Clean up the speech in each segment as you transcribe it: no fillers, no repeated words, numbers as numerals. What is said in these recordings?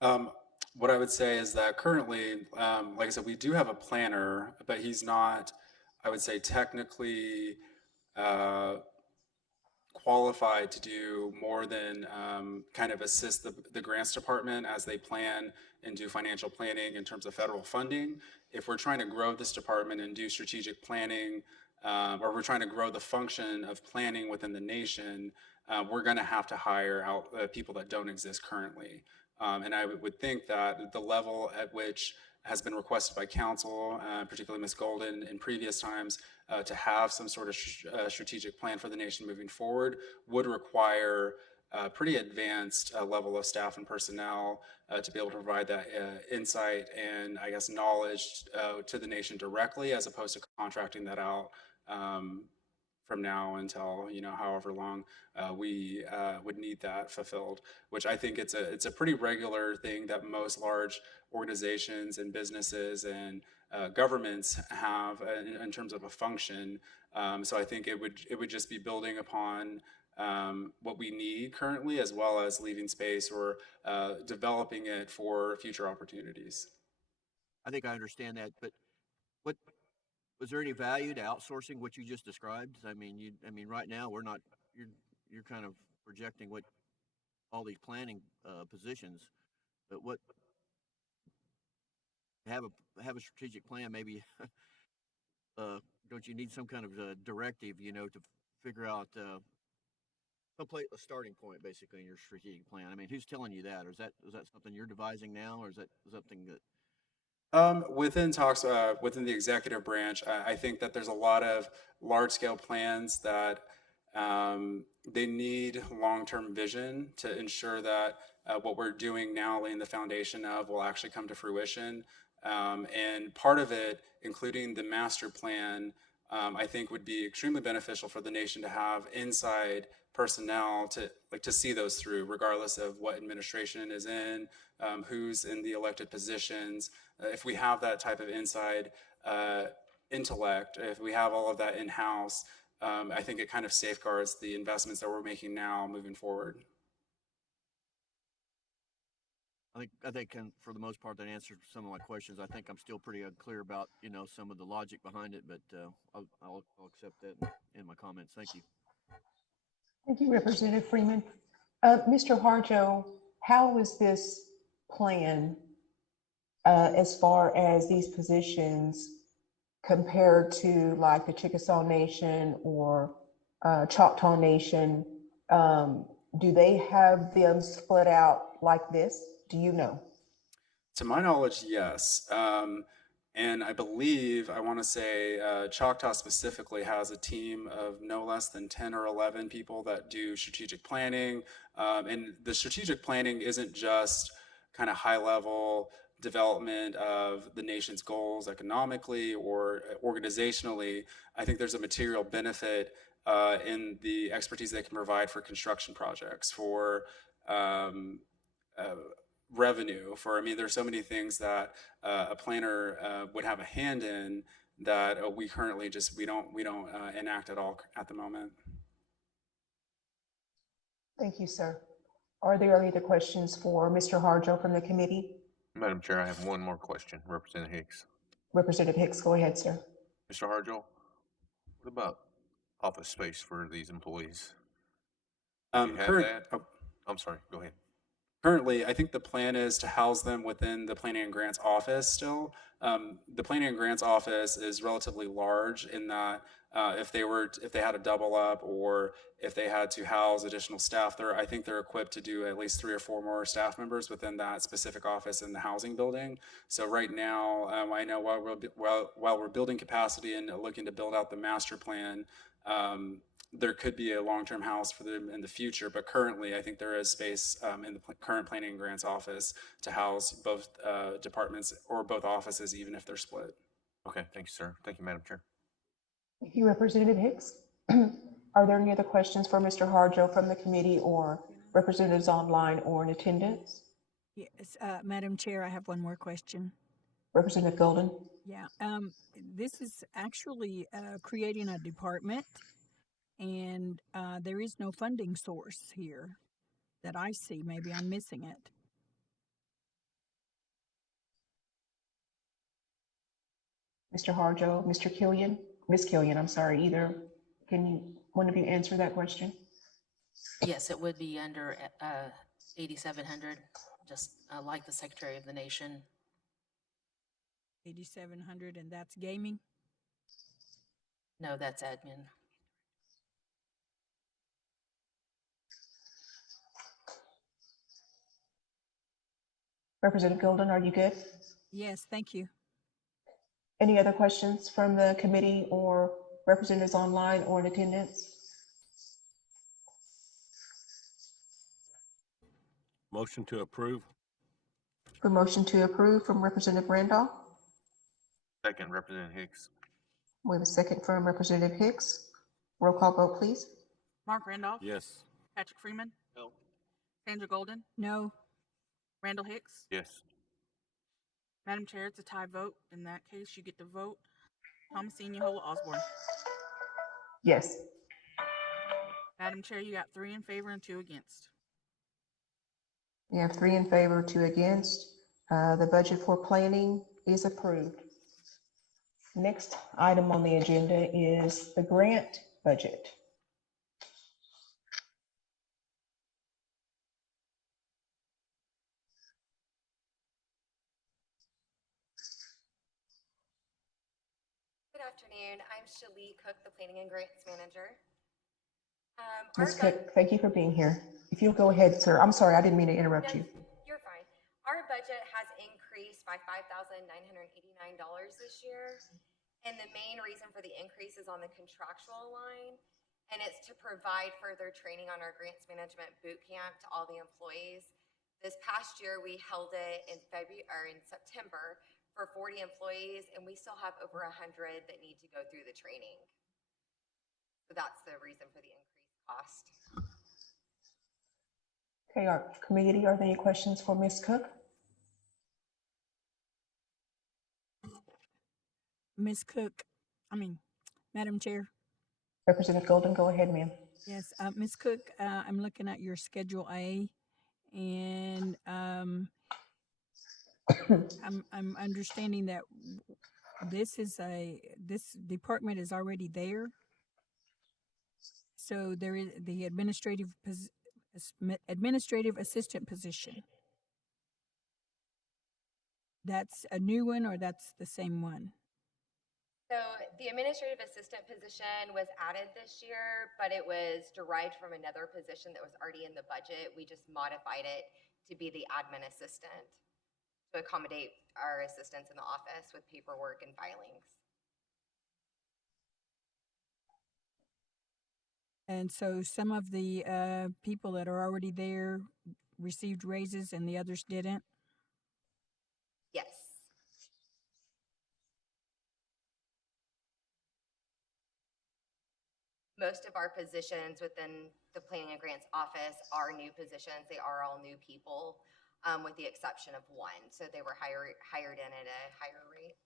Um, what I would say is that currently, like I said, we do have a planner, but he's not, I would say, technically uh, qualified to do more than kind of assist the grants department as they plan and do financial planning in terms of federal funding. If we're trying to grow this department and do strategic planning, or we're trying to grow the function of planning within the nation, we're going to have to hire out people that don't exist currently. And I would think that the level at which has been requested by council, particularly Ms. Golden in previous times, to have some sort of strategic plan for the nation moving forward would require a pretty advanced level of staff and personnel to be able to provide that insight and, I guess, knowledge to the nation directly, as opposed to contracting that out um, from now until however long we would need that fulfilled. Which I think it's a pretty regular thing that most large organizations and businesses and governments have in terms of a function. So I think it would just be building upon what we need currently, as well as leaving space or developing it for future opportunities. I think I understand that, but what was there any value to outsourcing what you just described? I mean, right now we're not. You're you're kind of projecting what all these planning positions, but what have a strategic plan? Maybe uh, don't you need some kind of directive, to figure out a starting point basically in your strategic plan? I mean, who's telling you that, or is that something you're devising now, or is that something that Within talks within the executive branch, I think that there's a lot of large scale plans that they need long term vision to ensure that what we're doing now, laying the foundation of, will actually come to fruition. And part of it, including the master plan, I think would be extremely beneficial for the nation to have inside personnel to see those through, regardless of what administration is in, who's in the elected positions. If we have that type of inside uh, intellect, if we have all of that in house, I think it kind of safeguards the investments that we're making now moving forward. for the most part that answers some of my questions. I think I'm still pretty unclear about some of the logic behind it, but I'll accept that in my comments. Thank you. Thank you, Representative Freeman. Mr. Harjo, how is this plan as far as these positions compared to like the Chickasaw Nation or Choctaw Nation? Do they have them split out like this? Do you know? To my knowledge, yes. And I believe, I want to say Choctaw specifically has a team of no less than 10 or 11 people that do strategic planning. And the strategic planning isn't just kind of high level development of the nation's goals economically or organizationally. I think there's a material benefit in the expertise they can provide for construction projects, for um, uh, revenue, for, I mean, there's so many things that a planner would have a hand in that we currently just we don't enact at all at the moment. Thank you, sir. Are there any other questions for Mr. Harjo from the committee? Madam Chair, I have one more question. Representative Hicks. Representative Hicks, go ahead, sir. Mr. Harjo, what about office space for these employees? Do you have Current that? I'm sorry, go ahead. Currently, I think the plan is to house them within the Planning and Grants office still. The Planning and Grants office is relatively large in that if they had a double up, or if they had to house additional staff there, I think they're equipped to do at least 3 or 4 more staff members within that specific office in the housing building. So right now, I know while we're building capacity and looking to build out the master plan, there could be a long-term house for them in the future, but currently I think there is space in the current Planning and Grants office to house both departments or both offices, even if they're split. Okay, thank you, sir. Thank you, Madam Chair. Thank you, Representative Hicks. Are there any other questions for Mr. Harjo from the committee or representatives online or in attendance? Yes, Madam Chair, I have one more question. Representative Golden? Yeah, this is actually creating a department, and there is no funding source here that I see. Maybe I'm missing it. Mr. Harjo, Mr. Killian, Ms. Killian, I'm sorry, one of you answer that question? Yes, it would be under 8,700, just like the Secretary of the Nation. 8,700, and that's gaming? No, that's admin. Representative Golden, are you good? Yes, thank you. Any other questions from the committee or representatives online or in attendance? Motion to approve. For motion to approve from Representative Randolph. Second, Representative Hicks. We have a second from Representative Hicks. Roll call vote, please. Mark Randolph. Yes. Patrick Freeman. No. Sandra Golden. No. Randall Hicks. Yes. Madam Chair, it's a tie vote. In that case, you get to vote Thomasine Yahola Osborne. Yes. Madam Chair, you got 3 in favor and 2 against. We have 3 in favor, 2 against. The budget for planning is approved. Next item on the agenda is the grant budget. Good afternoon. I'm Shalee Cook, the Planning and Grants Manager. Ms. Cook, thank you for being here. If you'll go ahead, sir. I'm sorry, I didn't mean to interrupt you. You're fine. Our budget has increased by $5,989 this year. And the main reason for the increase is on the contractual line. And it's to provide further training on our grants management boot camp to all the employees. This past year, we held it in September for 40 employees, and we still have over 100 that need to go through the training. So that's the reason for the increased cost. Okay, our committee, are there any questions for Ms. Cook? Madam Chair. Representative Golden, go ahead, ma'am. Yes, Ms. Cook, I'm looking at your Schedule A, and I'm understanding that this department is already there. So there is the administrative assistant position. That's a new one, or that's the same one? So the administrative assistant position was added this year, but it was derived from another position that was already in the budget. We just modified it to be the admin assistant to accommodate our assistants in the office with paperwork and filings. And so some of the people that are already there received raises and the others didn't? Yes. Most of our positions within the Planning and Grants office are new positions. They are all new people, with the exception of one. So they were hired in at a higher rate.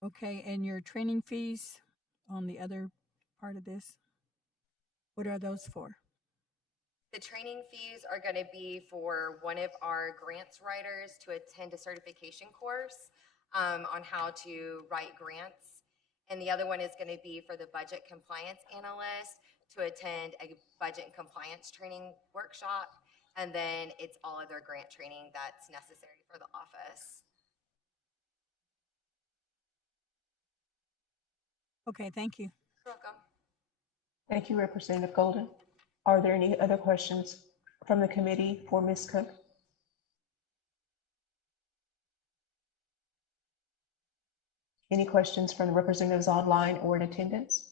Okay, and your training fees on the other part of this, what are those for? The training fees are going to be for one of our grants writers to attend a certification course on how to write grants. And the other one is going to be for the budget compliance analyst to attend a budget and compliance training workshop. And then it's all other grant training that's necessary for the office. Okay, thank you. You're welcome. Thank you, Representative Golden. Are there any other questions from the committee for Ms. Cook? Any questions from the representatives online or in attendance?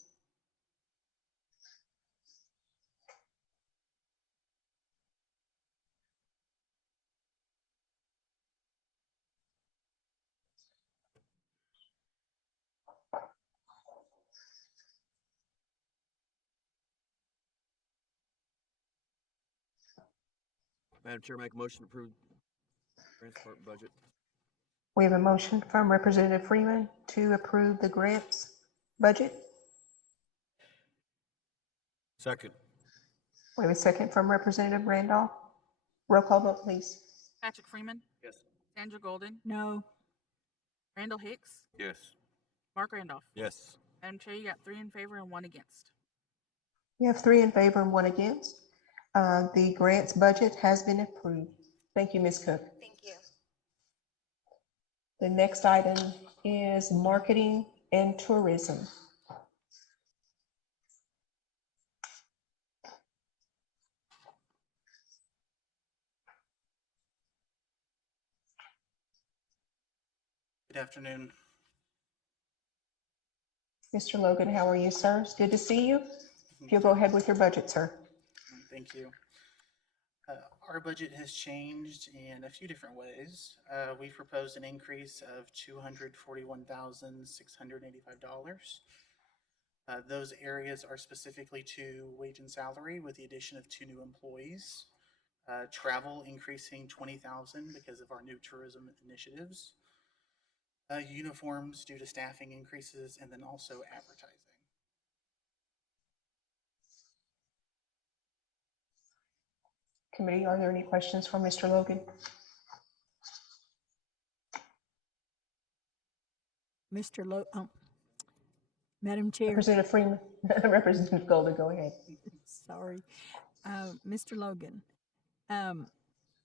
Madam Chair, make a motion to approve grants department budget. We have a motion from Representative Freeman to approve the grants budget. Second. We have a second from Representative Randolph. Roll call vote, please. Patrick Freeman. Yes. Sandra Golden, No. Randall Hicks, Yes. Mark Randolph. Yes. Madam Chair, you got 3 in favor and 1 against. You have 3 in favor and 1 against. The grants budget has been approved. Thank you, Ms. Cook. Thank you. The next item is marketing and tourism. Good afternoon. Mr. Logan, how are you, sir? It's good to see you. If you'll go ahead with your budget, sir. Thank you. Our budget has changed in a few different ways. We proposed an increase of $241,685. Those areas are specifically to wage and salary with the addition of 2 new employees. Travel increasing 20,000 because of our new tourism initiatives. Uniforms due to staffing increases, and then also advertising. Committee, are there any questions for Mr. Logan? Madam Chair, Representative Freeman, Representative Golden, go ahead. sorry. Mr. Logan,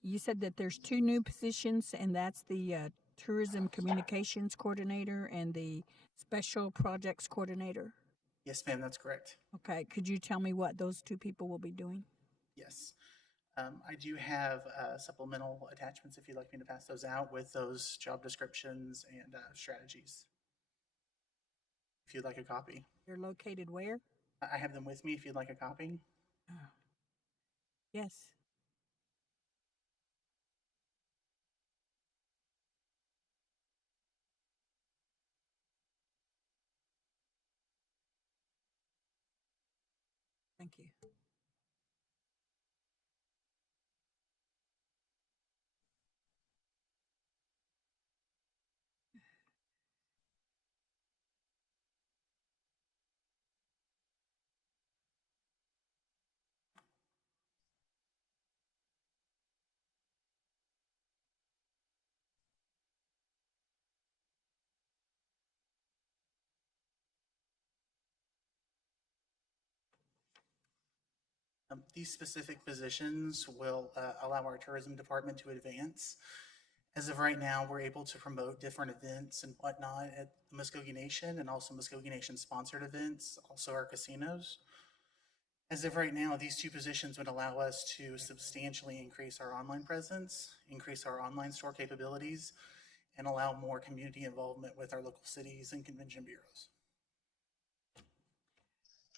you said that there's 2 new positions, and that's the Tourism Communications Coordinator and the Special Projects Coordinator. Yes, ma'am, that's correct. Okay, could you tell me what those 2 people will be doing? Yes. I do have supplemental attachments if you'd like me to pass those out with those job descriptions and strategies. If you'd like a copy. They're located where? I have them with me if you'd like a copy. Oh. Yes. Thank you. These specific positions will allow our tourism department to advance. As of right now, we're able to promote different events and whatnot at the Muskogee Nation and also Muskogee Nation sponsored events, also our casinos. As of right now, these 2 positions would allow us to substantially increase our online presence, increase our online store capabilities, and allow more community involvement with our local cities and convention bureaus.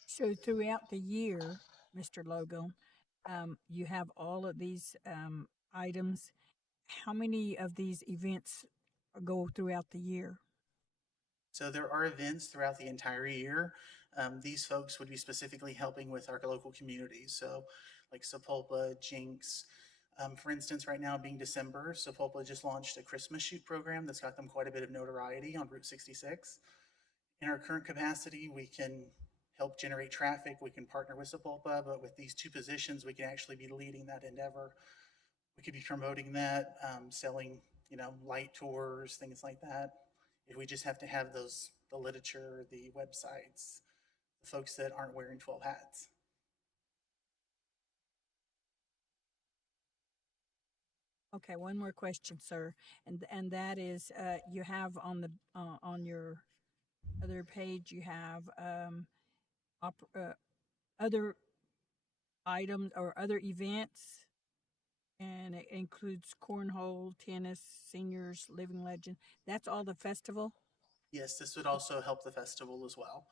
So throughout the year, Mr. Logan, you have all of these items. How many of these events go throughout the year? So there are events throughout the entire year. These folks would be specifically helping with our local communities. So like Sepulpa, Jinx. For instance, right now being December, Sepulpa just launched a Christmas shoot program that's got them quite a bit of notoriety on Route 66. In our current capacity, we can help generate traffic. We can partner with Sepulpa, but with these 2 positions, we can actually be leading that endeavor. We could be promoting that, selling, light tours, things like that. If we just have to have the literature, the websites, the folks that aren't wearing 12 hats. Okay, one more question, sir, and that is, you have on your other page, you have other items or other events, and it includes cornhole, tennis, seniors, living legend. That's all the festival? Yes, this would also help the festival as well.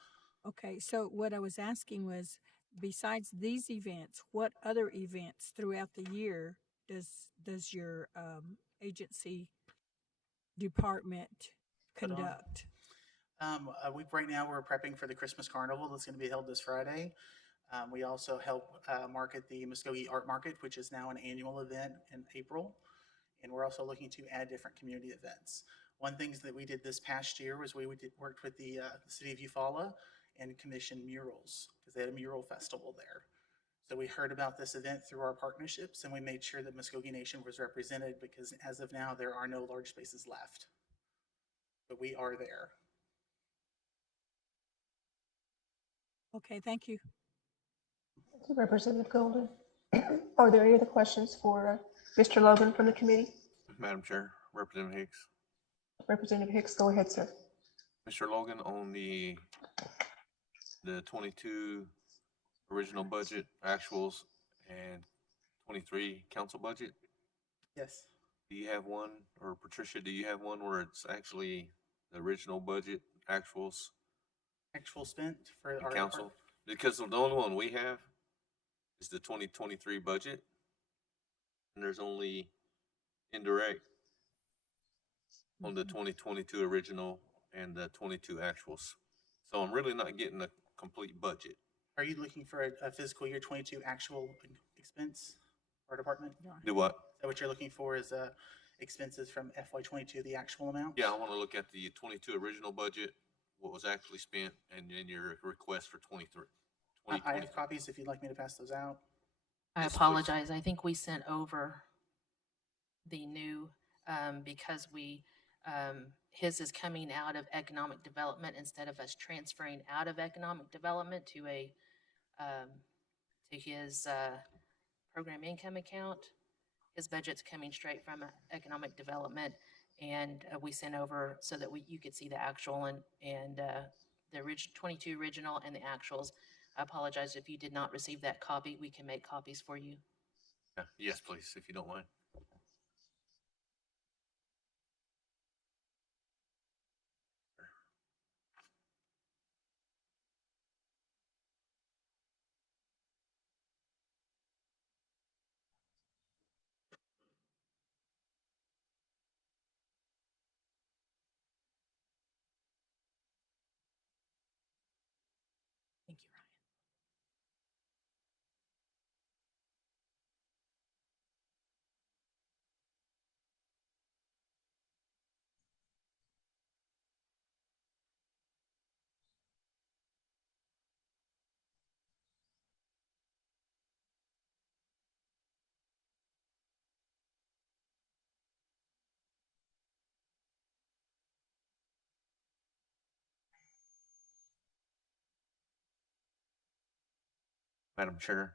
Okay, so what I was asking was, besides these events, what other events throughout the year does your agency department conduct? Right now we're prepping for the Christmas Carnival that's going to be held this Friday. We also help market the Muskogee Art Market, which is now an annual event in April. And we're also looking to add different community events. One thing that we did this past year was we worked with the city of Eufaula and commissioned murals because they had a mural festival there. So we heard about this event through our partnerships, and we made sure that Muskogee Nation was represented because as of now, there are no large spaces left. But we are there. Okay, thank you. Thank you, Representative Golden. Are there any other questions for Mr. Logan from the committee? Madam Chair, Representative Hicks. Representative Hicks, go ahead, sir. Mr. Logan, on the 22 original budget actuals and 23 council budget, Yes. do you have one, or Patricia, do you have one where it's actually the original budget actuals Actual spent for and our council? Because the only one we have is the 2023 budget, and there's only indirect on the 2022 original and the 22 actuals. So I'm really not getting a complete budget. Are you looking for a fiscal year 22 actual expense for our department? Do what? Is that what you're looking for, is expenses from FY22, the actual amount? Yeah, I want to look at the 22 original budget, what was actually spent, and then your request for 23. I have copies if you'd like me to pass those out. I Yes, please. apologize. I think we sent over the new, because his is coming out of economic development instead of us transferring out of economic development to his program income account. His budget's coming straight from economic development, and we sent over so that you could see the actual and the 22 original and the actuals. I apologize if you did not receive that copy. We can make copies for you. Yeah, yes, please, if you don't mind. Thank you, Ryan. Madam Chair,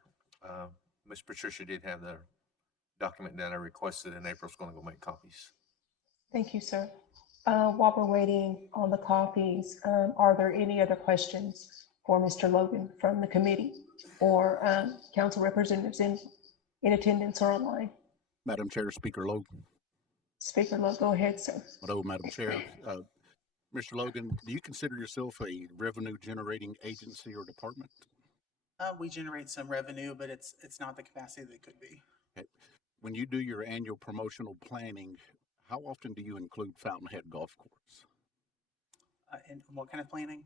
Ms. Patricia did have the document that I requested, and April's going to go make copies. Thank you, sir. While we're waiting on the copies, are there any other questions for Mr. Logan from the committee or council representatives in attendance or online? Madam Chair, Speaker Logan. Speaker Logan, go ahead, sir. Hello, Madam Chair. Mr. Logan, do you consider yourself a revenue generating agency or department? We generate some revenue, but it's not the capacity that it could be. Okay. When you do your annual promotional planning, how often do you include Fountainhead Golf Course? And what kind of planning?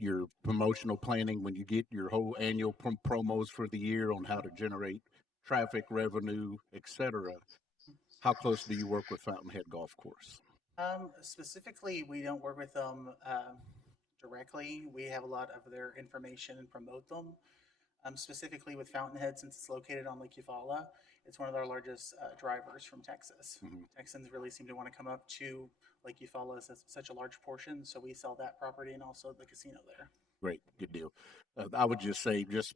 Your promotional planning, when you get your whole annual promos for the year on how to generate traffic, revenue, etc. How close do you work with Fountainhead Golf Course? Specifically, we don't work with them directly. We have a lot of their information and promote them. Specifically with Fountainhead, since it's located on Lake Eufaula, it's one of our largest drivers from Texas. Mm-hmm. Texans really seem to want to come up to Lake Eufaula as such a large portion, so we sell that property and also the casino there. Great, good deal. I would just say, just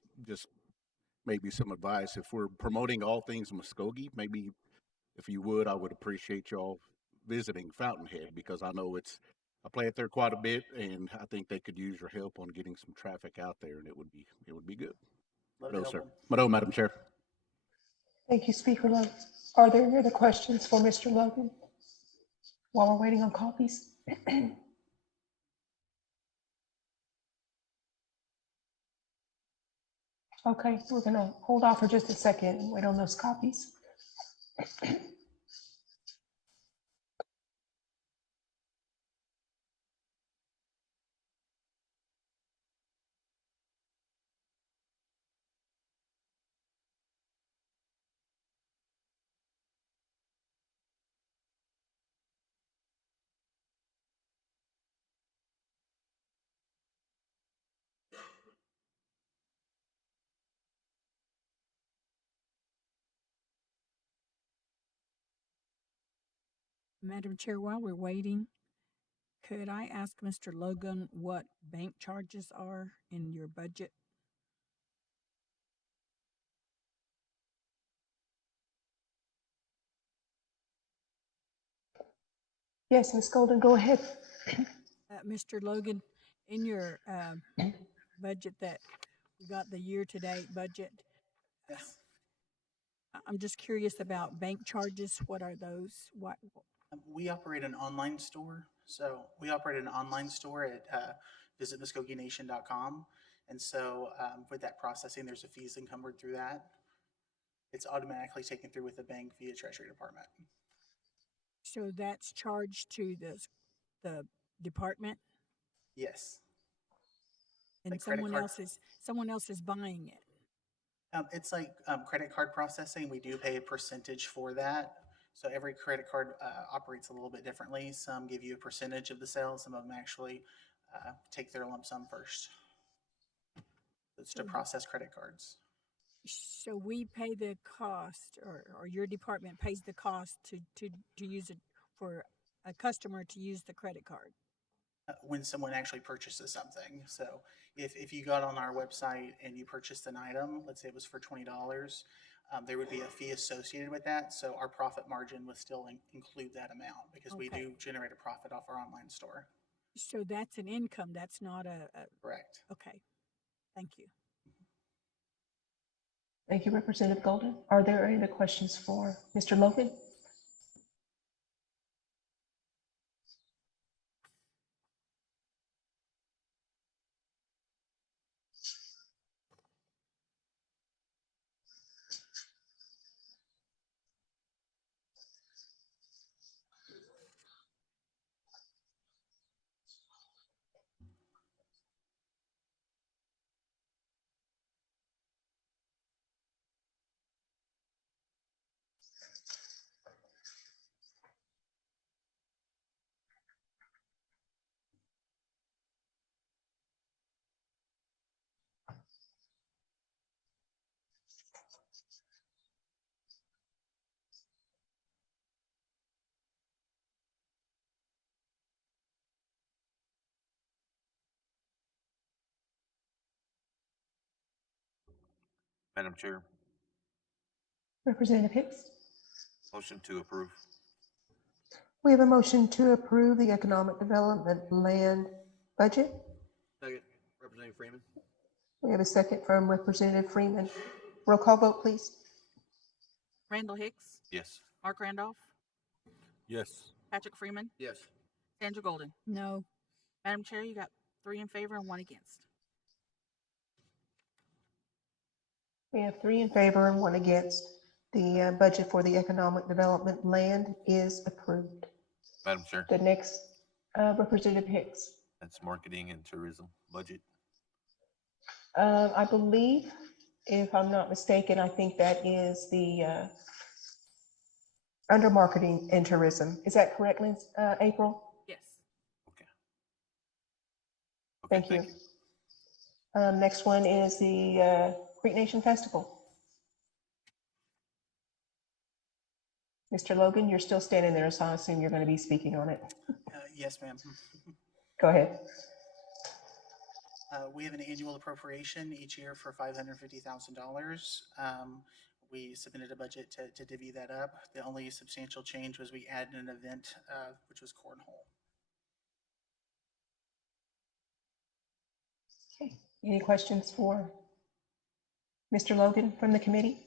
maybe some advice. If we're promoting all things Muskogee, maybe if you would, I would appreciate y'all visiting Fountainhead, because I know I play it there quite a bit, and I think they could use your help on getting some traffic out there, and it would be good. Love to No, help sir. them. No, Madam Chair. Thank you, Speaker Logan. Are there any other questions for Mr. Logan while we're waiting on copies? Okay, we're gonna hold off for just a second and wait on those copies. Madam Chair, while we're waiting, could I ask Mr. Logan what bank charges are in your budget? Yes, Ms. Golden, go ahead. Mr. Logan, in your budget that we got the year-to-date budget, Yes. I'm just curious about bank charges. What are those? What? We operate an online store. So we operate an online store at visitmuskogeanation.com. And so with that processing, there's a fees encumbered through that. It's automatically taken through with the bank via Treasury Department. So that's charged to the department, Yes. and Like credit card. someone else is buying it. It's like credit card processing. We do pay a percentage for that. So every credit card operates a little bit differently. Some give you a percentage of the sale. Some of them actually take their lump sum first. It's to process credit cards. So we pay the cost, or your department pays the cost to use it for a customer to use the credit card. When someone actually purchases something. So if you got on our website and you purchased an item, let's say it was for $20, there would be a fee associated with that. So our profit margin would still include that amount because we do generate a profit off our online store. So that's an income. That's not a Correct. Okay. Thank you. Thank you, Representative Golden. Are there any other questions for Mr. Logan? Madam Chair, Representative Hicks? motion to approve. We have a motion to approve the economic development land budget. Second, Representative Freeman. We have a second from Representative Freeman. Roll call vote, please. Randall Hicks, Yes. Mark Randolph, Yes. Patrick Freeman, Yes. Sandra Golden. No. Madam Chair, you got 3 in favor and 1 against. We have 3 in favor and 1 against. The budget for the economic development land is approved. Madam Chair, The next, Representative Hicks. that's marketing and tourism budget. I believe, if I'm not mistaken, I think that is the under marketing and tourism. Is that correct, April? Yes. Okay. Thank you. Next one is the Creek Nation Festival. Mr. Logan, you're still standing there, so I assume you're going to be speaking on it. Yes, ma'am. Go ahead. We have an annual appropriation each year for $550,000. We submitted a budget to divvy that up. The only substantial change was we added an event, which was cornhole. Okay. Any questions for Mr. Logan from the committee?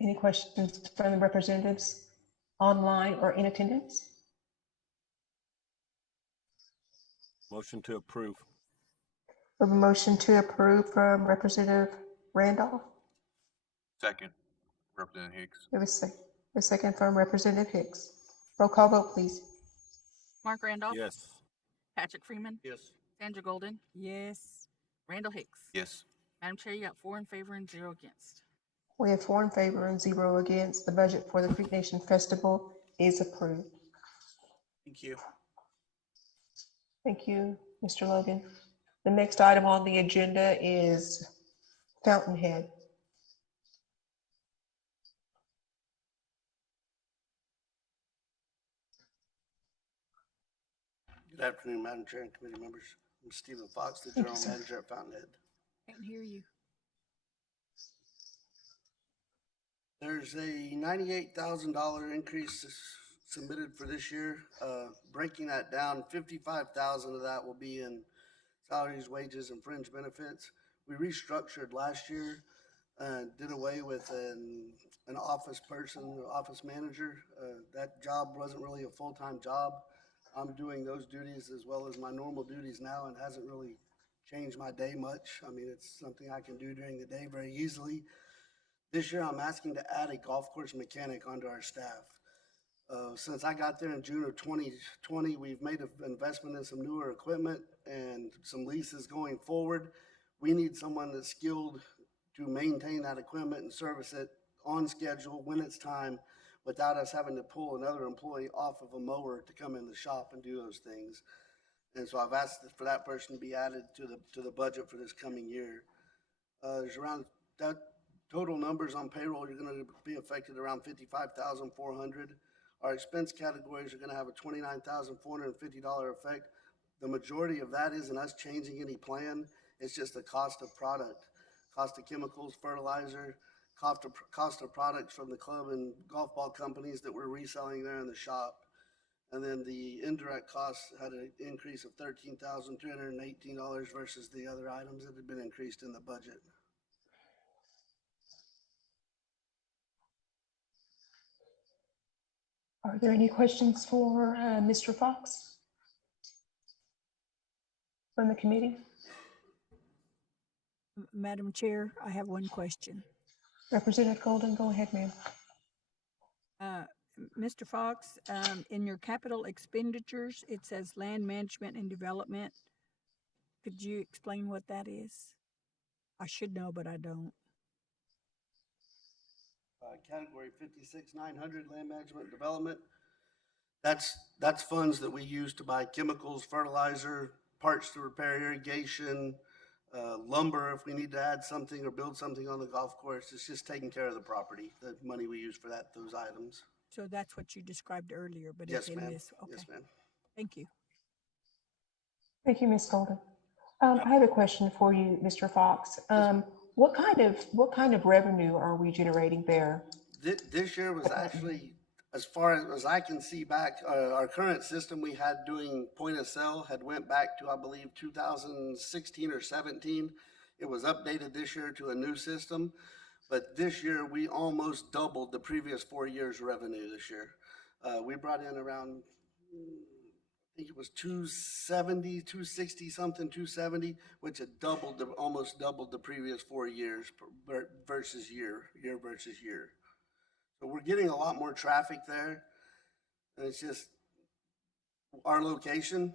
Any questions from the representatives online or in attendance? Motion to approve. We have a motion to approve from Representative Randolph. Second, Representative Hicks. We have a second from Representative Hicks. Roll call vote, please. Mark Randolph. Yes. Patrick Freeman, Yes. Sandra Golden, Yes. Randall Hicks. Yes. Madam Chair, you got 4 in favor and 0 against. We have 4 in favor and 0 against. The budget for the Creek Nation Festival is approved. Thank you. Thank you, Mr. Logan. The next item on the agenda is Fountainhead. Good afternoon, Madam Chair and committee members. I'm Stephen Fox, the Thank you, General sir. Manager at Fountainhead. Can't hear you. There's a $98,000 increase submitted for this year. Breaking that down, 55,000 of that will be in salaries, wages, and fringe benefits. We restructured last year and did away with an office person, office manager. That job wasn't really a full-time job. I'm doing those duties as well as my normal duties now and hasn't really changed my day much. I mean, it's something I can do during the day very easily. This year, I'm asking to add a golf course mechanic onto our staff. Since I got there in June of 2020, we've made an investment in some newer equipment and some leases going forward. We need someone that's skilled to maintain that equipment and service it on schedule when it's time without us having to pull another employee off of a mower to come in the shop and do those things. And so I've asked for that person to be added to the budget for this coming year. There's around that total numbers on payroll, you're gonna be affected around 55,400. Our expense categories are gonna have a $29,450 effect. The majority of that isn't us changing any plan. It's just the cost of product, cost of chemicals, fertilizer, cost of products from the club and golf ball companies that we're reselling there in the shop. And then the indirect costs had an increase of $13,318 versus the other items that had been increased in the budget. Are there any questions for Mr. Fox from the committee? Madam Chair, I have one question. Representative Golden, go ahead, ma'am. Mr. Fox, in your capital expenditures, it says land management and development. Could you explain what that is? I should know, but I don't. Category 56,900, land management development. That's funds that we use to buy chemicals, fertilizer, parts to repair irrigation, lumber if we need to add something or build something on the golf course. It's just taking care of the property, the money we use for those items. So that's what you described earlier, but Yes, it's in ma'am. this. Okay. Yes, ma'am. Thank you. Thank you, Ms. Golden. I have a question for you, Mr. Fox. What kind of revenue are we generating there? This year was actually, as far as I can see back, our current system we had doing point of sale had went back to, I believe, 2016 or 17. It was updated this year to a new system, but this year we almost doubled the previous 4 years' revenue this year. We brought in around, I think it was 270, 260 something, 270, which had almost doubled the previous 4 years versus year versus year. So we're getting a lot more traffic there. And it's just our location,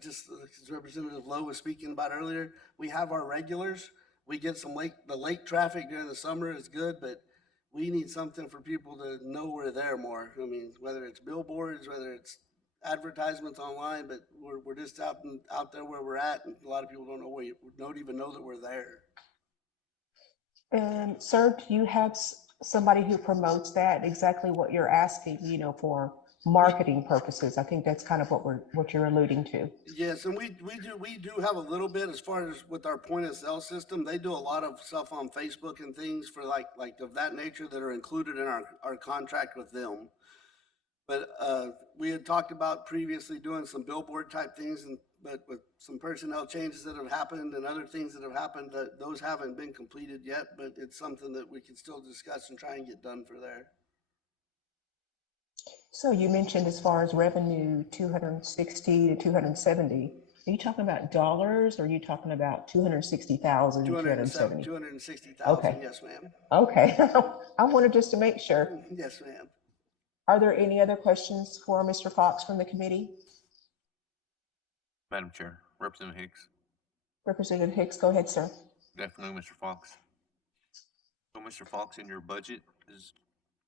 just as Representative Lowe was speaking about earlier, we have our regulars. We get the lake traffic during the summer is good, but we need something for people to know we're there more. I mean, whether it's billboards, whether it's advertisements online, but we're just out there where we're at, and a lot of people don't even know that we're there. Sir, do you have somebody who promotes that? Exactly what you're asking, for marketing purposes. I think that's kind of what you're alluding to. Yes, and we do have a little bit as far as with our point of sale system. They do a lot of stuff on Facebook and things for like of that nature that are included in our contract with them. But we had talked about previously doing some billboard type things, but with some personnel changes that have happened and other things that have happened, that those haven't been completed yet, but it's something that we can still discuss and try and get done for there. So you mentioned as far as revenue, 260 to 270. Are you talking about dollars or are you talking about 260,000 and 270? 260,000, okay. Yes, ma'am. Okay, I wanted just to make sure. Yes, ma'am. Are there any other questions for Mr. Fox from the committee? Madam Chair, Representative Hicks. Representative Hicks, go ahead, sir. Good afternoon, Mr. Fox. So, Mr. Fox, in your budget,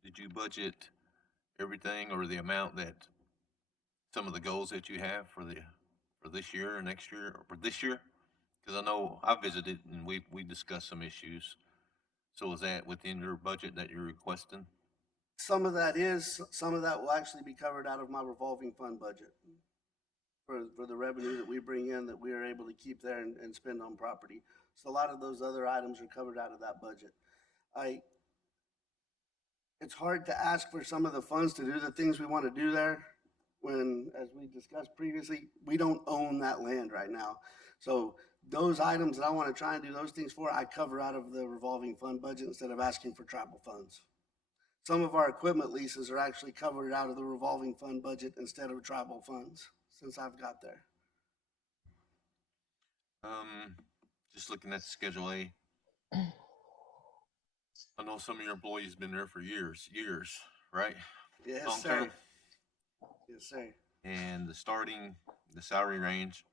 did you budget everything or the amount that some of the goals that you have for this year or next year or for this year? Cause I know I visited and we discussed some issues. So is that within your budget that you're requesting? Some of that is, some of that will actually be covered out of my revolving fund budget for the revenue that we bring in that we are able to keep there and spend on property. So a lot of those other items are covered out of that budget. It's hard to ask for some of the funds to do the things we want to do there when, as we discussed previously, we don't own that land right now. So those items that I want to try and do those things for, I cover out of the revolving fund budget instead of asking for tribal funds. Some of our equipment leases are actually covered out of the revolving fund budget instead of tribal funds since I've got there. Just looking at Schedule A. I know some of your employees been there for years, right? Yes, Long sir. term. Yes, sir. And the salary range,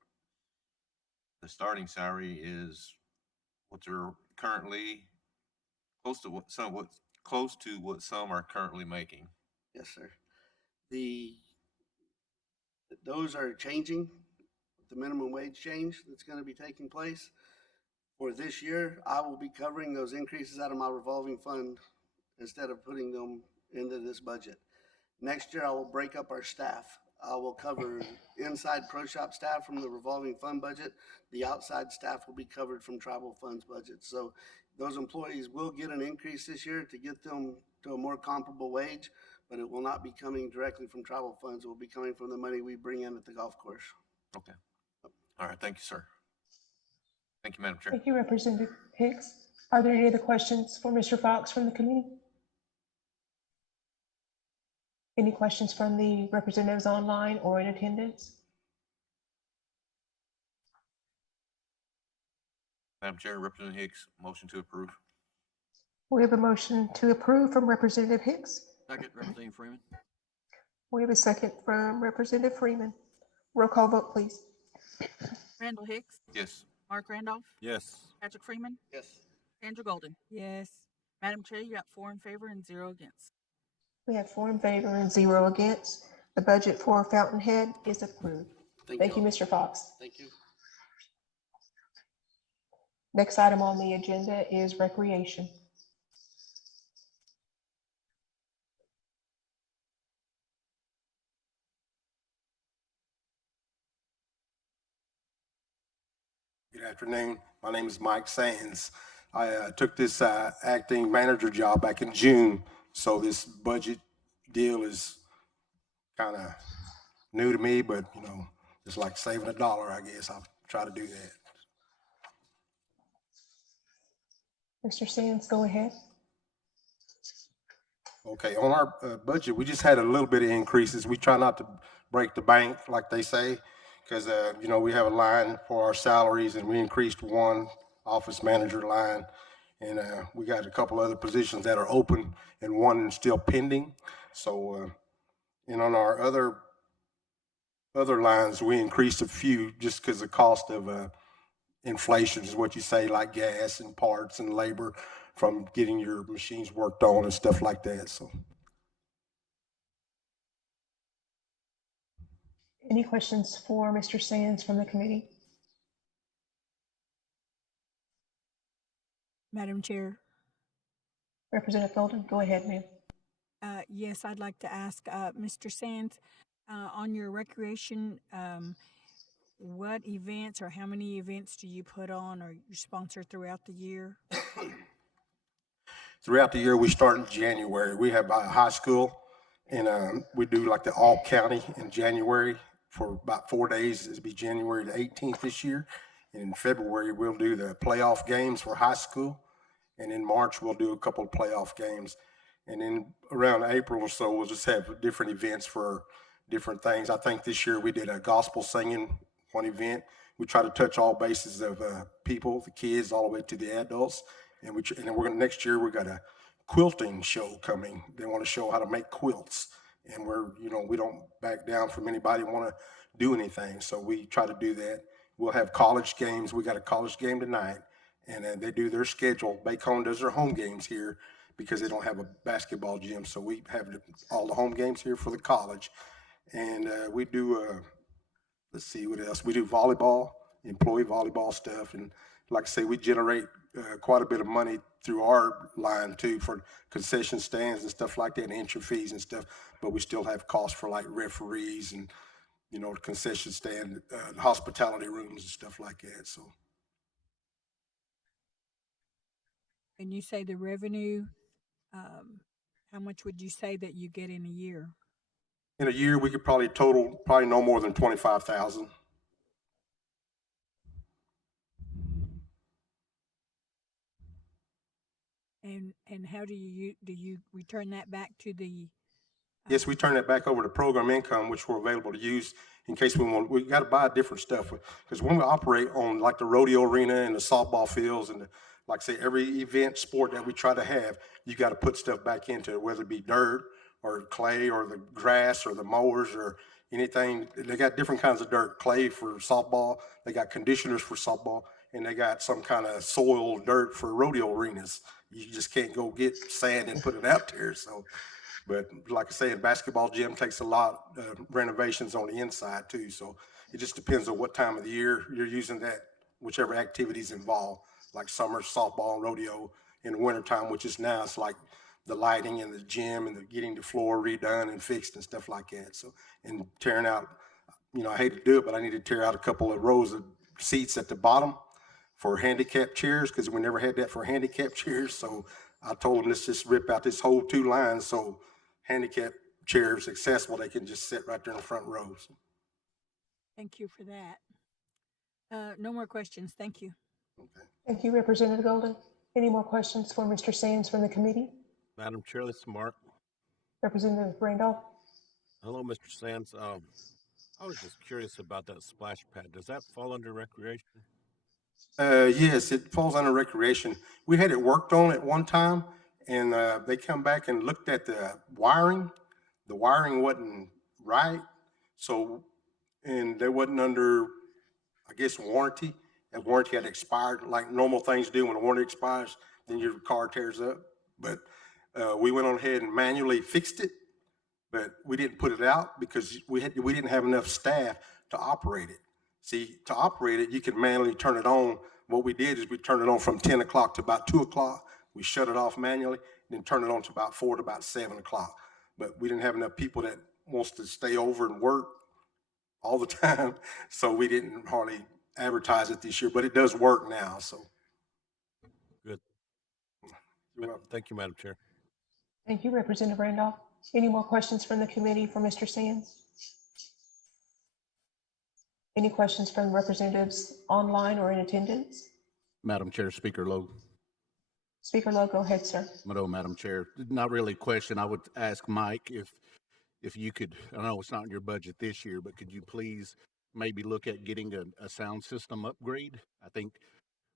the starting salary is what they're currently close to what some are currently making. Yes, sir. Those are changing. The minimum wage change that's going to be taking place. For this year, I will be covering those increases out of my revolving fund instead of putting them into this budget. Next year, I will break up our staff. I will cover inside pro shop staff from the revolving fund budget. The outside staff will be covered from tribal funds budget. So those employees will get an increase this year to get them to a more comparable wage, but it will not be coming directly from tribal funds. It will be coming from the money we bring in at the golf course. Okay. All right. Thank you, sir. Thank you, Madam Chair. Thank you, Representative Hicks. Are there any other questions for Mr. Fox from the committee? Any questions from the representatives online or in attendance? Madam Chair, Representative Hicks, motion to approve. We have a motion to approve from Representative Hicks. Second, Representative Freeman. We have a second from Representative Freeman. Roll call vote, please. Randall Hicks, Yes. Mark Randolph, Yes. Patrick Freeman, Yes. Andrew Golden. Yes. Madam Chair, you got 4 in favor and 0 against. We have 4 in favor and 0 against. The budget for Fountainhead is approved. Thank you, Mr. Fox. Thank you. Next item on the agenda is recreation. Good afternoon. My name is Mike Sands. I took this acting manager job back in June, so this budget deal is kind of new to me, but you know, it's like saving $1, I guess. I'll try to do that. Mr. Sands, go ahead. Okay, on our budget, we just had a little bit of increases. We try not to break the bank, like they say, because you know, we have a line for our salaries, and we increased one office manager line, and we got a couple other positions that are open, and one still pending. So, and on our other lines, we increased a few just because the cost of inflation is what you say, like gas and parts and labor from getting your machines worked on and stuff like that. So. Any questions for Mr. Sands from the committee? Madam Chair. Representative Golden, go ahead, ma'am. Yes, I'd like to ask Mr. Sands, on your recreation, what events or how many events do you put on or you sponsor throughout the year? Throughout the year, we start in January. We have high school, and we do like the all county in January for about 4 days. It'll be January the 18th this year. And in February, we'll do the playoff games for high school. And in March, we'll do a couple of playoff games. And then around April or so, we'll just have different events for different things. I think this year we did a gospel singing one event. We try to touch all bases of people, the kids, all the way to the adults. And then we're gonna, next year we got a quilting show coming. They want to show how to make quilts, and we don't back down from anybody want to do anything. So we try to do that. We'll have college games. We got a college game tonight, and they do their schedule. Bacon does their home games here because they don't have a basketball gym. So we have all the home games here for the college, and we do. Let's see what else. We do volleyball employee volleyball stuff. And like I say, we generate quite a bit of money through our line too for concession stands and stuff like that, and entry fees and stuff. But we still have costs for like referees and, you know, concession stand, hospitality rooms and stuff like that. So. And you say the revenue, how much would you say that you get in a year? In a year, we could probably total probably no more than 25,000. And how do you return that back to the? Yes, we turn that back over to program income, which we're available to use in case we want. We got to buy different stuff because when we operate on like the rodeo arena and the softball fields and like I say, every event sport that we try to have, you got to put stuff back into it, whether it be dirt or clay or the grass or the mowers or anything. They got different kinds of dirt, clay for softball. They got conditioners for softball, and they got some kind of soil dirt for rodeo arenas. You just can't go get sand and put it out there. So. But like I say, a basketball gym takes a lot of renovations on the inside too. So it just depends on what time of the year you're using that, whichever activities involved, like summer softball and rodeo. In the wintertime, which is now, it's like the lighting in the gym and the getting the floor redone and fixed and stuff like that. So, and tearing out, you know, I hate to do it, but I need to tear out a couple of rows of seats at the bottom for handicap chairs because we never had that for handicap chairs. So I told them, let's just rip out this whole 2 lines so handicap chairs accessible, they can just sit right there in the front rows. Thank you for that. No more questions. Thank you. Okay. Thank you, Representative Golden. Any more questions for Mr. Sands from the committee? Madam Chair, this is Mark. Representative Randolph? Hello, Mr. Sands. I was just curious about that splash pad. Does that fall under recreation? Yes, it falls under recreation. We had it worked on at one time, and they come back and looked at the wiring. The wiring wasn't right, so, and they wasn't under, I guess, warranty. And warranty had expired, like normal things do when a warranty expires, then your car tears up. But we went on ahead and manually fixed it, but we didn't put it out because we didn't have enough staff to operate it. See, to operate it, you can manually turn it on. What we did is we turned it on from 10 o'clock to about 2 o'clock. We shut it off manually, then turn it on to about 4 to about 7 o'clock. But we didn't have enough people that wants to stay over and work all the time, so we didn't hardly advertise it this year, but it does work now, so. Good. You're welcome. Thank you, Madam Chair. Thank you, Representative Randolph. Any more questions from the committee for Mr. Sands? Any questions from representatives online or in attendance? Madam Chair, Speaker Lowe. Speaker Lowe, go ahead, sir. Madam Chair, not really a question. I would ask Mike if you could, I know it's not in your budget this year, but could you please maybe look at getting a sound system upgrade? I think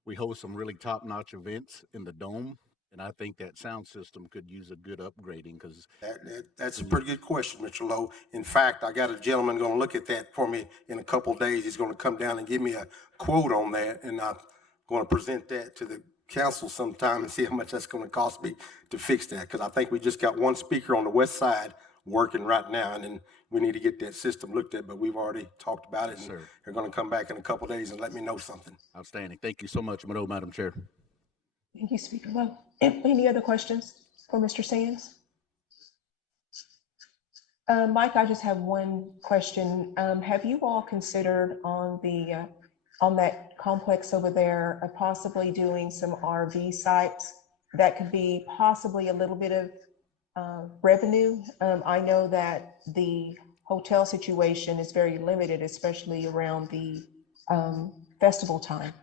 we host some really top-notch events in the Dome, and I think that sound system could use a good upgrading because That's a pretty good question, Mr. Lowe. In fact, I got a gentleman going to look at that for me in a couple of days. He's going to come down and give me a quote on that, and I'm going to present that to the council sometime and see how much that's going to cost me to fix that, because I think we just got one speaker on the west side working right now, and then we need to get that system looked at, but we've already talked about it, and they're going to come back in a couple of days and let me know something. Outstanding. Thank you so much, Madam Chair. Thank you, Speaker Lowe. Any other questions for Mr. Sands? Mike, I just have one question. Have you all considered on the on that complex over there, possibly doing some RV sites that could be possibly a little bit of revenue? I know that the hotel situation is very limited, especially around the festival time.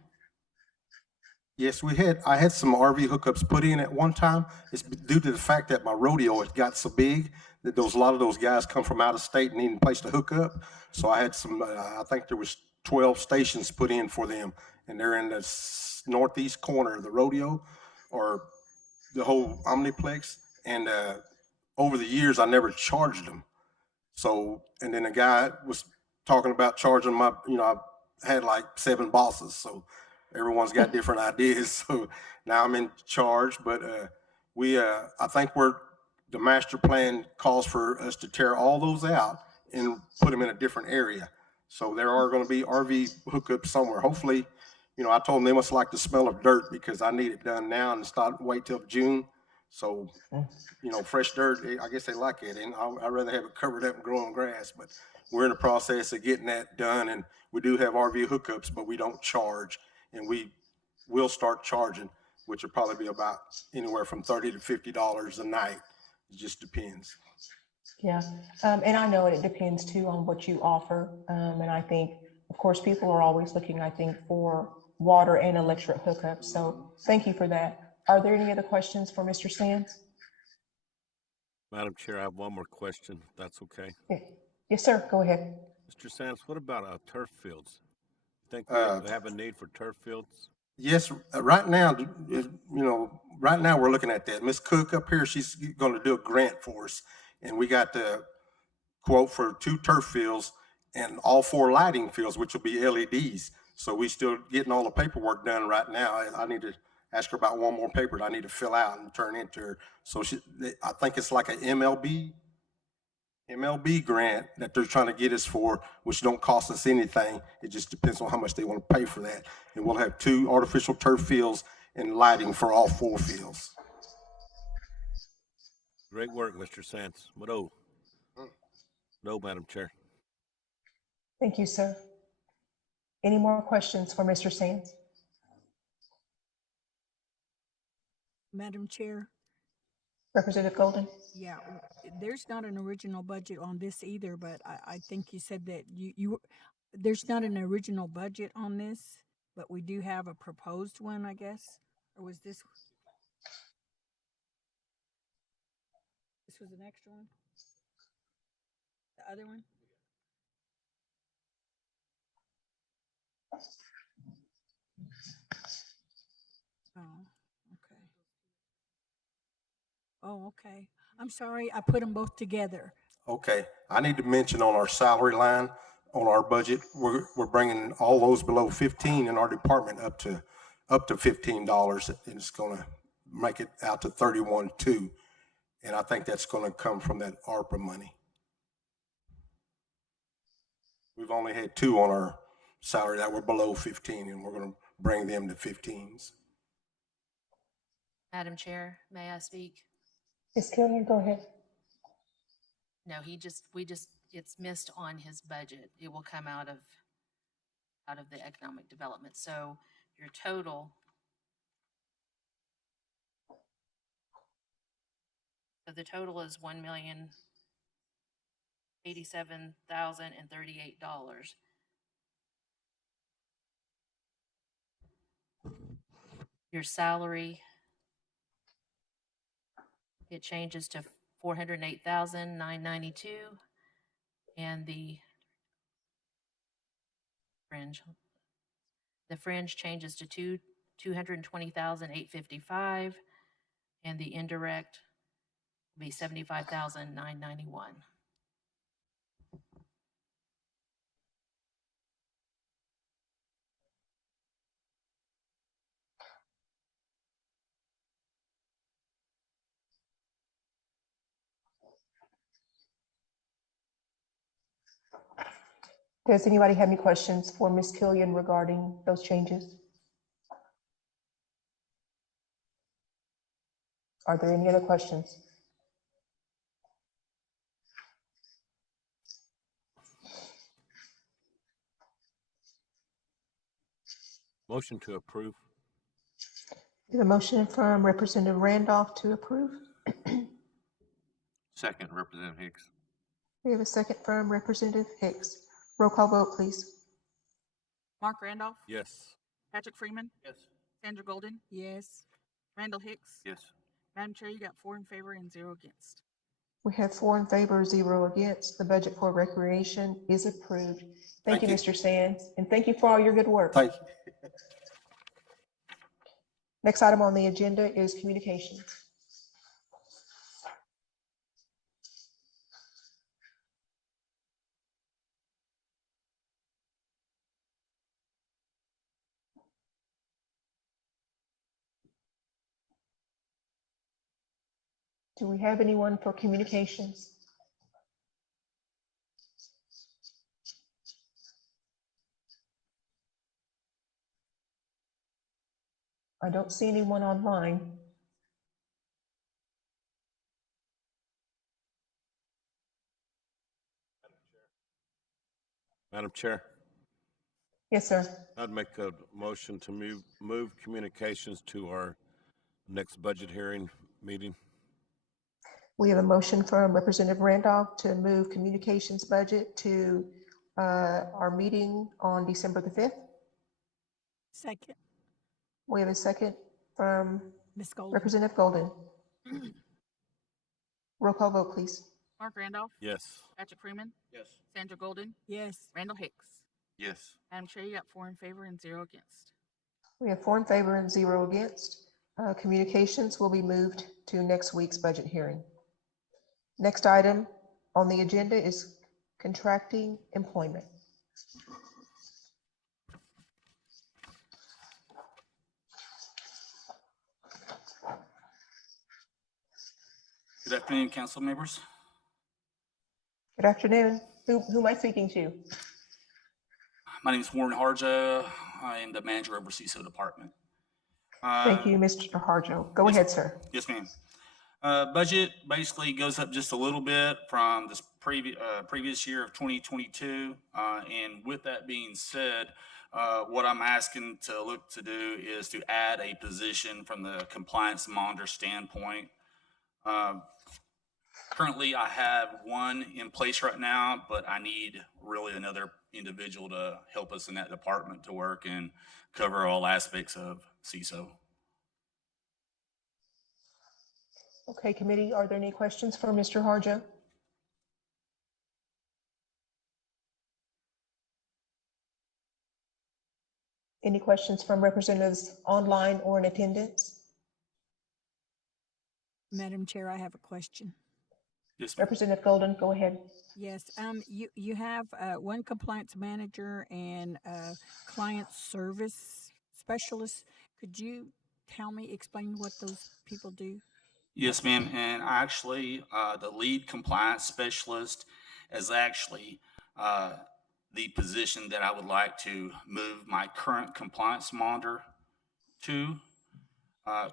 Yes, I had some RV hookups put in at one time. It's due to the fact that my rodeo has got so big that a lot of those guys come from out of state and need a place to hook up. So I had some, I think there was 12 stations put in for them, and they're in the northeast corner of the rodeo or the whole Omniplex. And over the years, I never charged them. So, and then the guy was talking about charging my, I had like 7 bosses. So everyone's got different ideas. So now I'm in charge, but I think the master plan calls for us to tear all those out and put them in a different area. So there are gonna be RV hookups somewhere. Hopefully, you know, I told them they must like the smell of dirt because I need it done now and wait till June. So, you know, fresh dirt, I guess they like it. And I'd rather have it covered up and growing grass, but we're in the process of getting that done. And we do have RV hookups, but we don't charge. And we will start charging, which will probably be about anywhere from $30 to $50 a night. It just depends. Yeah, and I know it depends too on what you offer. And I think, of course, people are always looking, I think, for water and electric hookups. So thank you for that. Are there any other questions for Mr. Sands? Madam Chair, I have one more question, if that's okay. Yeah. Yes, sir. Go ahead. Mr. Sands, what about turf fields? Think Uh, we have a need for turf fields? Yes, right now, you know, right now we're looking at that. Miss Cook up here, she's going to do a grant for us, and we got the quote for 2 turf fields and all 4 lighting fields, which will be LEDs. So we still getting all the paperwork done right now. I need to ask her about one more paper that I need to fill out and turn into her. So I think it's like an MLB grant that they're trying to get us for, which don't cost us anything. It just depends on how much they want to pay for that. And we'll have 2 artificial turf fields and lighting for all 4 fields. Great work, Mr. Sands. No, Madam Chair. Thank you, sir. Any more questions for Mr. Sands? Madam Chair, Representative Golden? yeah, there's not an original budget on this either, but I think you said that there's not an original budget on this, but we do have a proposed one, I guess? Or was this was an extra one? The other one? Oh, okay. Oh, okay. I'm sorry, I put them both together. Okay, I need to mention on our salary line, on our budget, we're bringing all those below 15 in our department up to $15, and it's gonna make it out to 31.2. And I think that's gonna come from that ARPA money. We've only had 2 on our salary that were below 15, and we're gonna bring them to 15s. Madam Chair, may I speak? Ms. Killian, go ahead. No, it's missed on his budget. It will come out of the economic development. So your total, so the total is $1,087,038. Your salary, it changes to 408,992, and the fringe changes to 220,855, and the indirect will be 75,991. Does anybody have any questions for Ms. Killian regarding those changes? Are there any other questions? Motion to approve. We have a motion from Representative Randolph to approve. Second, Representative Hicks. We have a second from Representative Hicks. Roll call vote, please. Mark Randolph, Yes. Patrick Freeman, Yes. Sandra Golden, Yes. Randall Hicks. Yes. Madam Chair, you got 4 in favor and 0 against. We have 4 in favor, 0 against. The budget for recreation is approved. Thank you, Mr. Sands, and thank you for all your good work. Thank you. Next item on the agenda is communications. Do we have anyone for communications? I don't see anyone online. Madam Chair, Yes, sir. I'd make a motion to move communications to our next budget hearing meeting. We have a motion from Representative Randolph to move communications budget to our meeting on December the 5th. Second, We have a second from Ms. Golden. Representative Golden. Roll call vote, please. Mark Randolph. Yes. Patrick Freeman. Yes. Sandra Golden. Yes. Randall Hicks. Yes. Madam Chair, you got 4 in favor and 0 against. We have 4 in favor and 0 against. Communications will be moved to next week's budget hearing. Next item on the agenda is contracting employment. Good afternoon, council members. Good afternoon. Who am I speaking to? My name is Warren Harja. I am the manager of our CESO department. Thank you, Mr. Harjo. Go ahead, sir. Yes, ma'am. Budget basically goes up just a little bit from this previous year of 2022. And with that being said, what I'm asking to look to do is to add a position from the compliance monitor standpoint. Currently, I have one in place right now, but I need really another individual to help us in that department to work and cover all aspects of CESO. Okay, committee, are there any questions for Mr. Harjo? Any questions from representatives online or in attendance? Madam Chair, I have a question. Yes, ma'am. Representative Golden, go ahead. Yes, you have one compliance manager and client service specialist. Could you explain what those people do? Yes, ma'am. And actually, the lead compliance specialist is actually the position that I would like to move my current compliance monitor to.